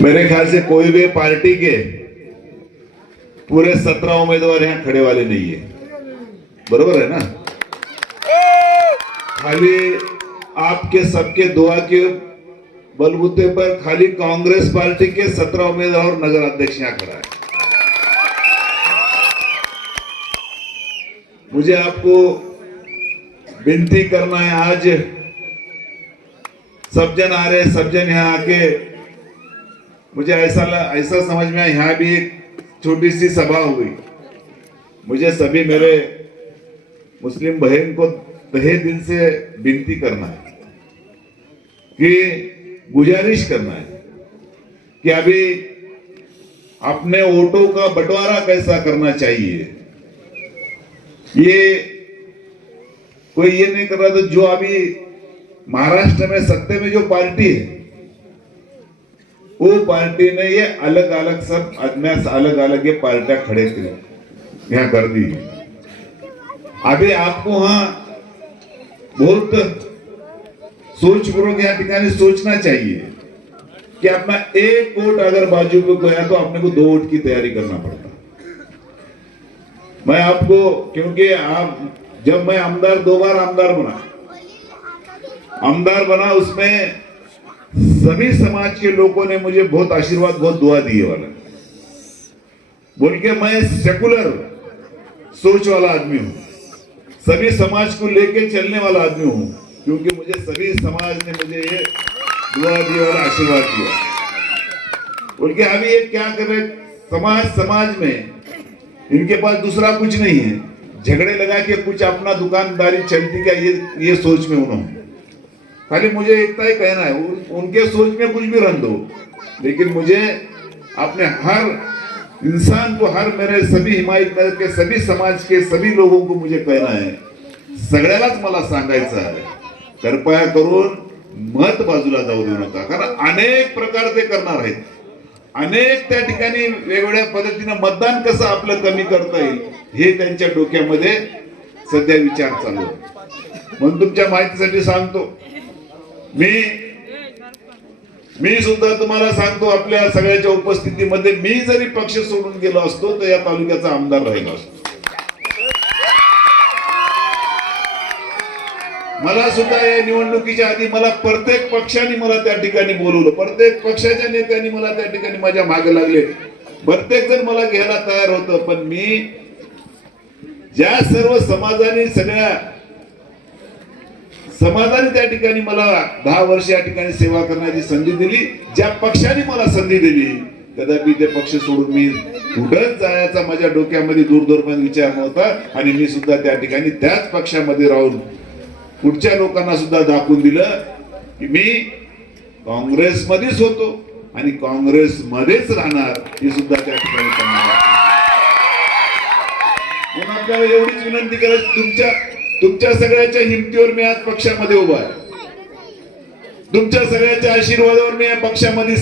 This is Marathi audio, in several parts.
मेरे ख्याल से कोई भी पार्टी के पूरे 17 उम्मीदवार यहाँ खड़े वाले नहीं है, बरोबर है ना। खाली आपके सबके दुआ के बलबूते पर खाली कांग्रेस पार्टी के 17 उम्मीदवार और नगर अध्यक्ष यहाँ खड़ा है। मुझे आपको विनती करना है, आज सब जन आ रहे, सब जन यहाँ आके, मुझे ऐसा समझ में आया यहाँ भी एक छोटी सी सभा हुई। मुझे सभी मेरे मुस्लिम बहन को तहे दिल से विनती करना है कि गुजारिश करना है कि अभी अपने वोटों का बंटवारा कैसा करना चाहिए। ये कोई ये नहीं कर रहा, तो जो अभी महाराष्ट्र में सत्ते में जो पार्टी है वो पार्टी ने ये अलग अलग सब अज्ञात अलग अलग ये पार्टियां खड़े यहाँ कर दी। अभी आपको वहां बहुत सोचपूर्वक यहाँ ठिकानी सोचना चाहिए कि अपना एक वोट अगर बाजू पे गया तो अपने को 2 वोट की तैयारी करना पड़ता। मैं आपको, क्योंकि आप जब मैं आमदार 2 बार आमदार बना उसमें सभी समाज के लोगों ने मुझे बहुत आशीर्वाद, बहुत दुआ दी वाला बोल के मैं सेकुलर सोच वाला आदमी हूं, सभी समाज को लेके चलने वाला आदमी हूं, क्योंकि मुझे सभी समाज ने मुझे ये दुआ दी वाला आशीर्वाद दिया। बोल के अभी ये क्या कर रहे, समाज में इनके पास दूसरा कुछ नहीं है, झगड़े लगा के कुछ अपना दुकानदारी चलती क्या, ये सोच में उन्होंने खाली मुझे इतना ही कहना है, उनके सोच में कुछ भी रन दो, लेकिन मुझे अपने हर इंसान को, हर मेरे सभी हिमायत के सभी समाज के सभी लोगों को मुझे कहना है, सगळ्यालाच मला सांगायचं आहे, कृपया करून मत बाजूला जाऊ देऊ नका, कारण अनेक प्रकार ते करणार आहेत, अनेक त्या ठिकाणी वेगवेगळ्या पद्धतीने मतदान कसं आपलं कमी करता येईल हे त्यांच्या डोक्यामध्ये सध्या विचार चालू आहे। म्हणून तुमच्या माहितीसाठी सांगतो, मी सुद्धा तुम्हाला सांगतो, आपल्या सगळ्याच्या उपस्थितीमध्ये मी जरी पक्ष सोडून गेलो असतो तर या तालुक्याचा आमदार राहिलो असतो। मला सुद्धा या निवडणुकीच्या आधी मला प्रत्येक पक्षाने मला त्या ठिकाणी बोलवलं, प्रत्येक पक्षाच्या नेत्यांनी मला त्या ठिकाणी माझ्या मागे लागले, प्रत्येक जण मला घ्यायला तयार होतं, पण मी ज्या सर्व समाजाने, सगळ्या समाजाने त्या ठिकाणी मला 10 वर्ष या ठिकाणी सेवा करण्याची संधी दिली, ज्या पक्षाने मला संधी दिली कदापि ते पक्ष सोडून मी कुठंच जाण्याचा माझ्या डोक्यामध्ये दूरपर्यंत विचार नव्हता, आणि मी सुद्धा त्या ठिकाणी त्याच पक्षामध्ये राहून पुढच्या लोकांना सुद्धा दाखवून दिलं की मी काँग्रेसमध्येच होतो आणि काँग्रेसमध्येच राहणार, हे सुद्धा त्या ठिकाणी करणार। म्हणून आपल्याला एवढीच विनंती करायची, तुमच्या सगळ्याच्या हिमतीवर मी आज पक्षामध्ये उभा आहे, तुमच्या सगळ्याच्या आशीर्वादावर मी या पक्षामध्ये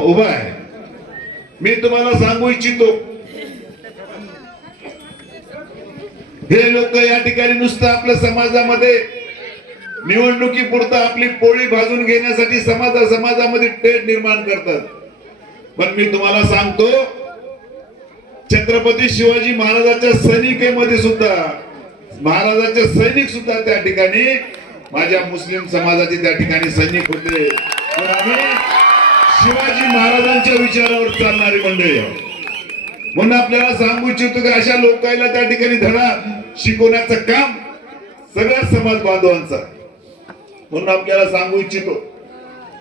उभा आहे। मी तुम्हाला सांगू इच्छितो, हे लोक या ठिकाणी नुसतं आपल्या समाजामध्ये निवडणुकीपुरता आपली पोळी भाजून घेण्यासाठी समाजामध्ये तेढ निर्माण करतात, पण मी तुम्हाला सांगतो, छत्रपती शिवाजी महाराजांच्या सैनिकेमध्ये सुद्धा महाराजांचे सैनिक सुद्धा त्या ठिकाणी माझ्या मुस्लिम समाजाचे त्या ठिकाणी सैनिक होते, पण आम्ही शिवाजी महाराजांच्या विचारावर चालणारी मंडळी आहोत। म्हणून आपल्याला सांगू इच्छितो की अशा लोकांना त्या ठिकाणी धडा शिकवण्याचं काम सगळ्या समाज बांधवांचा। म्हणून आपल्याला सांगू इच्छितो,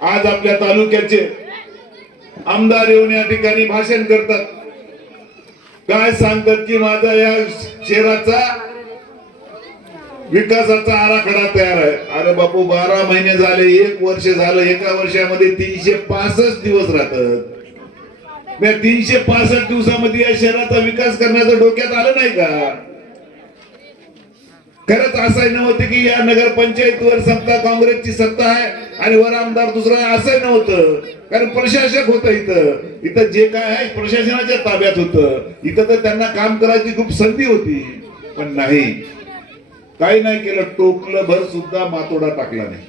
आज आपल्या तालुक्याचे आमदार येऊन या ठिकाणी भाषण करतात, काय सांगतात की माझा या शहराचा विकासाचा आराखडा तयार आहे। अरे बापू, 12 महिने झाले, 1 वर्ष झालं, एका वर्षामध्ये 365 दिवस राहतात। त्या 365 दिवसामध्ये या शहराचा विकास करण्याचं डोक्यात आलं नाही का? खरंच असं नव्हतं की या नगरपंचायतीवर सत्ता काँग्रेसची सत्ता आहे आणि वर आमदार दुसरा आहे, असं नव्हतं, कारण प्रशासक होतं, इथं जे काय आहे प्रशासनाच्या ताब्यात होतं, इथं तर त्यांना काम करायची खूप संधी होती, पण नाही, काही नाही केलं, टोकलं भर सुद्धा मातोडा टाकला नाही।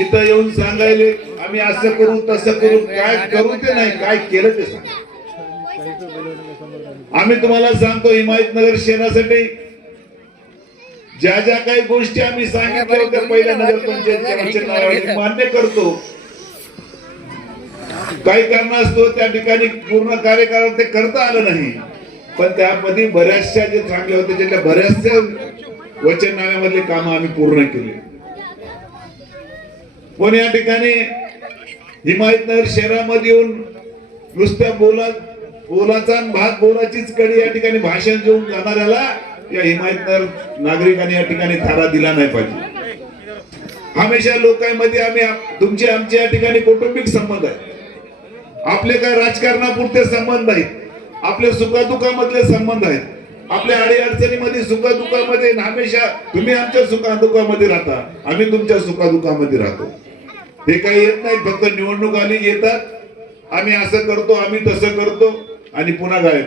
इथं येऊन सांगायले आम्ही असं करू तसं करू, काय करू ते नाही, काय केलं ते सांगा. आम्ही तुम्हाला सांगतो हिमायतनगर शहरासाठी ज्या ज्या काही गोष्टी आम्ही सांगितल्या होत्या पहिल्या नगरपंचायत मान्य करतो. काही कारणास्तव त्या ठिकाणी पूर्ण कार्यकाळ ते करता आलं नाही, पण त्यामध्ये बऱ्याचशा जे चांगले होते त्याच्या बऱ्याचशा वचननाम्यामधले काम आम्ही पूर्ण केले. पण या ठिकाणी हिमायतनगर शहरामध्ये येऊन नुसत्या बोलाचा आणि भात बोलाचीच कडी या ठिकाणी भाषण देऊन जाणाऱ्याला या हिमायतनगर नागरिकांनी या ठिकाणी थारा दिला नाही पाहिजे. हमेशा लोकांमध्ये आम्ही तुमचे आमचे या ठिकाणी कौटुंबिक संबंध आहेत. आपले काय राजकारणापुरते संबंध आहेत, आपले सुखदुःखामधले संबंध आहेत. आपल्या अडीअडचणीमध्ये सुखदुःखामध्ये हमेशा तुम्ही आमच्या सुखदुःखामध्ये राहता, आम्ही तुमच्या सुखदुःखामध्ये राहतो. हे काही येत नाही, फक्त निवडणूक आली येतात, आम्ही असं करतो आम्ही तसं करतो आणि पुन्हा गायब.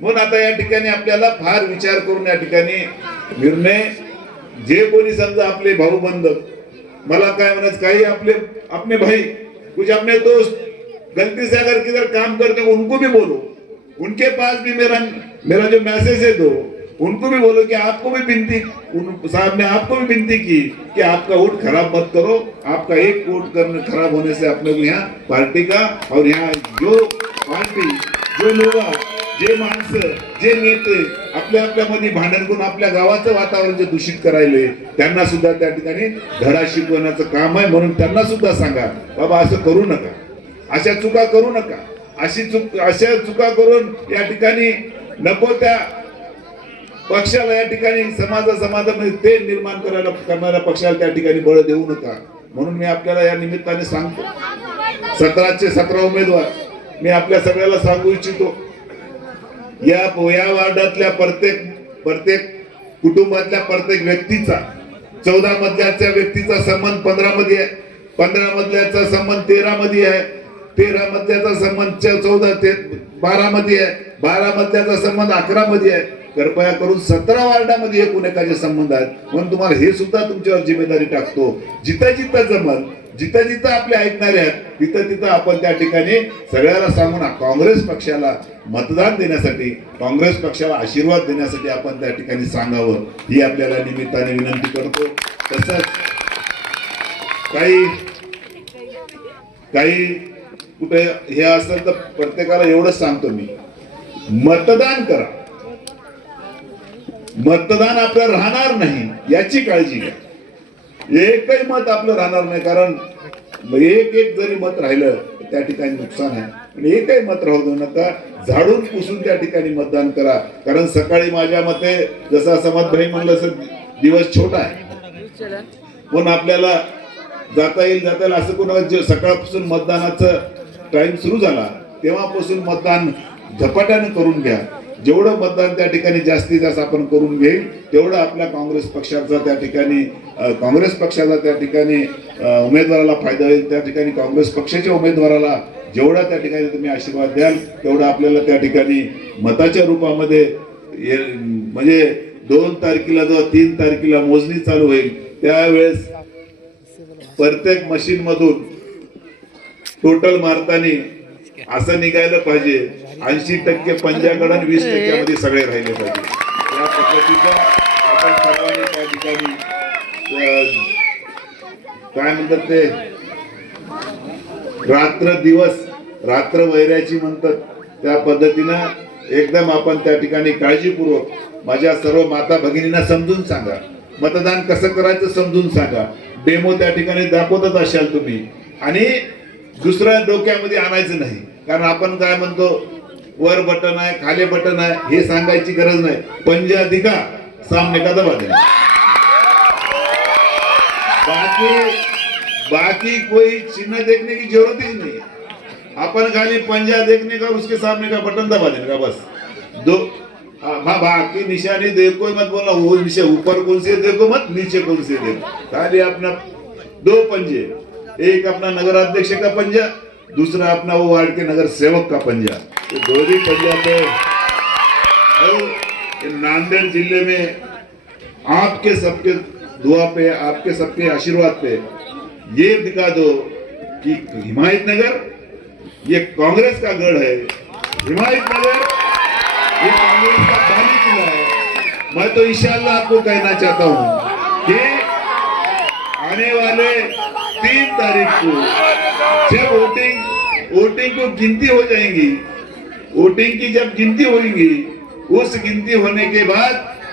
म्हणून आता या ठिकाणी आपल्याला फार विचार करून या ठिकाणी निर्णय, जे कोणी समजा आपले भाऊ बंद, मला काय म्हणायचं, काही आपले अपने भाई कुछ अपने दोस्त गलती से अगर किधर काम करते हैं उनको भी बोलो, उनके पास भी मेरा जो मैसेज है दो, उनको भी बोलो कि आपको भी विनती, साहब ने आपको भी विनती की कि आपका वोट खराब मत करो. आपका एक वोट खराब होने से अपने को यहाँ पार्टी का और यहाँ जो पार्टी जो लोग जे माणसं जे नेते आपल्या आपल्यामध्ये भांडण करून आपल्या गावाचं वातावरण जे दूषित करायले त्यांना सुद्धा त्या ठिकाणी धडा शिकवण्याचं काम आहे. म्हणून त्यांना सुद्धा सांगा बाबा असं करू नका, अशा चुका करू नका, अशा चुका करून या ठिकाणी नको त्या पक्षाला या ठिकाणी समाजामध्ये ते निर्माण करणाऱ्या पक्षाला त्या ठिकाणी बळ देऊ नका. म्हणून मी आपल्याला या निमित्ताने सांगतो, 17चे 17 उमेदवार मी आपल्या सगळ्याला सांगू इच्छितो. या वार्डातल्या प्रत्येक कुटुंबातल्या प्रत्येक व्यक्तीचा 14 मधल्याच्या व्यक्तीचा संबंध 15 मध्ये आहे, 15 मधल्याचा संबंध 13 मध्ये आहे, 13 मधल्याचा संबंध 14 ते 12 मध्ये आहे, 12 मधल्याचा संबंध 11 मध्ये आहे. कृपया करून 17 वार्डामध्ये एकूण एकाचे संबंध आहेत. म्हणून तुम्हाला हे सुद्धा तुमच्यावर जिम्मेदारी टाकतो. जिथं जिथं जमल, जिथं जिथं आपले ऐकणारे आहेत तिथं तिथं आपण त्या ठिकाणी सगळ्याला सांगून काँग्रेस पक्षाला मतदान देण्यासाठी, काँग्रेस पक्षाला आशीर्वाद देण्यासाठी आपण त्या ठिकाणी सांगावं, ही आपल्याला निमित्ताने विनंती करतो. तसंच काही कुठे हे असेल तर प्रत्येकाला एवढंच सांगतो मी, मतदान करा. मतदान आपलं राहणार नाही याची काळजी घ्या. एकही मत आपलं राहणार नाही, कारण एक जरी मत राहिलं त्या ठिकाणी नुकसान आहे. पण एकही मत राहू देऊ नका, झाडून पुसून त्या ठिकाणी मतदान करा. कारण सकाळी माझ्या मते जसं समजभाई म्हणलं असं दिवस छोटा आहे, पण आपल्याला जाता येईल असं कोणा सकाळपासून मतदानाचं टाइम सुरू झाला तेव्हापासून मतदान झपाट्याने करून घ्या. जेवढं मतदान त्या ठिकाणी जास्तीत जास्त आपण करून घेईल तेवढं आपल्या काँग्रेस पक्षाचा त्या ठिकाणी उमेदवाराला फायदा होईल. त्या ठिकाणी काँग्रेस पक्षाच्या उमेदवाराला जेवढा त्या ठिकाणी तुम्ही आशीर्वाद द्याल तेवढा आपल्याला त्या ठिकाणी मताच्या रूपामध्ये म्हणजे 2 तारखेला जेव्हा 3 तारखेला मोजणी चालू होईल त्यावेळेस प्रत्येक मशीन मधून टोटल मारताना असं निघायला पाहिजे 80% पंजाकडे आणि 20% मध्ये सगळे राहिले पाहिजे. या पद्धतीचा आपण सर्वांनी त्या ठिकाणी काय म्हणतात ते रात्र वैराची म्हणतात त्या पद्धतीनं एकदम आपण त्या ठिकाणी काळजीपूर्वक माझ्या सर्व माता भगिनींना समजून सांगा, मतदान कसं करायचं समजून सांगा. डेमो त्या ठिकाणी दाखवतच असाल तुम्ही आणि दुसऱ्या डोक्यामध्ये आणायचं नाही. कारण आपण काय म्हणतो वर बटन आहे खाली बटन आहे हे सांगायची गरज नाही. पंजा दिखा सामने का दबा देना. बाकी कोई चिन्ह देखने की जरूरत ही नहीं. अपन खाली पंजा देखने का उसके सामने का बटन दबा देने का बस. बाकी निशानी देखो मत बोलना, वो निशान ऊपर कौन से देखो मत नीचे कौन से देखो. खाली अपना 2 पंजे, एक अपना नगराध्यक्ष का पंजा, दूसरा अपना वो वार्ड के नगर सेवक का पंजा. तो दोनों पंजा पे नांदेड़ जिले में आपके सबके दुआ पे आपके सबके आशीर्वाद पे ये दिखा दो कि हिमायतनगर ये कांग्रेस का गढ़ है, हिमायतनगर ये कांग्रेस का बाली किला है। मैं तो इंशाल्लाह आपको कहना चाहता हूं कि आने वाले 3 तारीख को जब वोटिंग को गिनती हो जाएंगी, वोटिंग की जब गिनती होगी, उस गिनती होने के बाद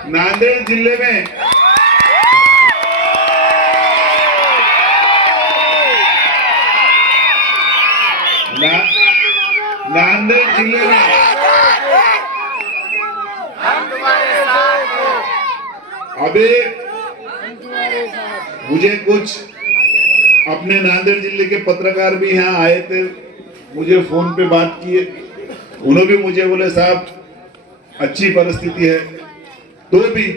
नांदेड़ जिले में नांदेड़ जिले में अभी मुझे कुछ अपने नांदेड़ जिले के पत्रकार भी यहाँ आए थे, मुझे फोन पे बात किए। उन्होंने भी मुझे बोले साहब अच्छी परिस्थिति है तो भी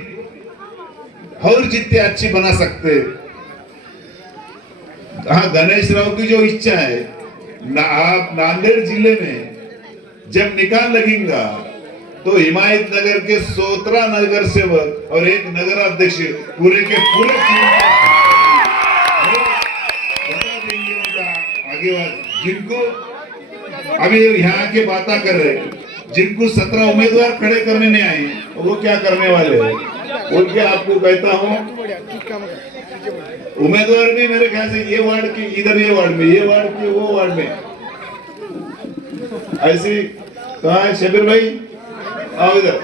और जितने अच्छी बना सकते। हाँ, गणेश राव की जो इच्छा है आप नांदेड़ जिले में जब निकाल लगेगा तो हिमायतनगर के 17 नगर सेवक और 1 नगराध्यक्ष पूरे के पूरे आगे जिनको अभी यहाँ के बातें कर रहे हैं, जिनको 17 उम्मीदवार खड़े करने नहीं आए वो क्या करने वाले हैं, उनके आपको कहता हूँ उम्मीदवार भी मेरे ख्याल से ये वार्ड की इधर, ये वार्ड में, ये वार्ड की वो वार्ड में ऐसी कहा है। शबीर भाई आओ इधर,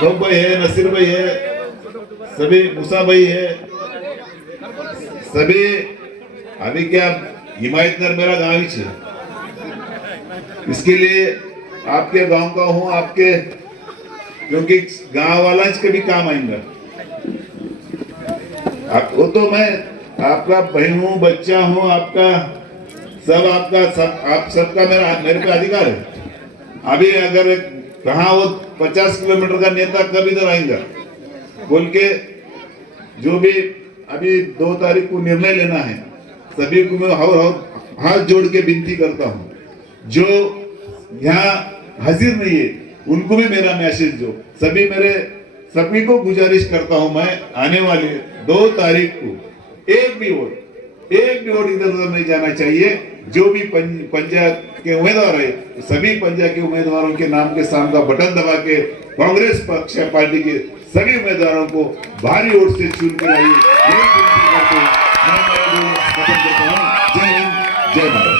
गौब भाई है, नसीर भाई है, सभी मूसा भाई है, सभी अभी क्या हिमायतनगर मेरा गांव ही है, इसके लिए आपके गांव का हूं, आपके क्योंकि गांव वाला इसके भी काम आएंगे। वो तो मैं आपका बहन हूं, बच्चा हूं, आपका आप सबका मेरे पे अधिकार है। अभी अगर कहा वो 50 किलोमीटर का नेता कब इधर आएगा बोल के, जो भी अभी 2 तारीख को निर्णय लेना है, सभी को मैं हाथ जोड़ के विनती करता हूं, जो यहाँ हाजिर नहीं है उनको भी मेरा मैसेज दो। सभी को गुजारिश करता हूं मैं, आने वाले 2 तारीख को एक भी वोट इधर उधर नहीं जाना चाहिए। जो भी पंजाब के उम्मीदवार है, सभी पंजाब के उम्मीदवारों के नाम के सामने का बटन दबा के कांग्रेस पक्ष पार्टी के सभी उम्मीदवारों को भारी वोट से चुन कर आइए। जय हिंद, जय भारत।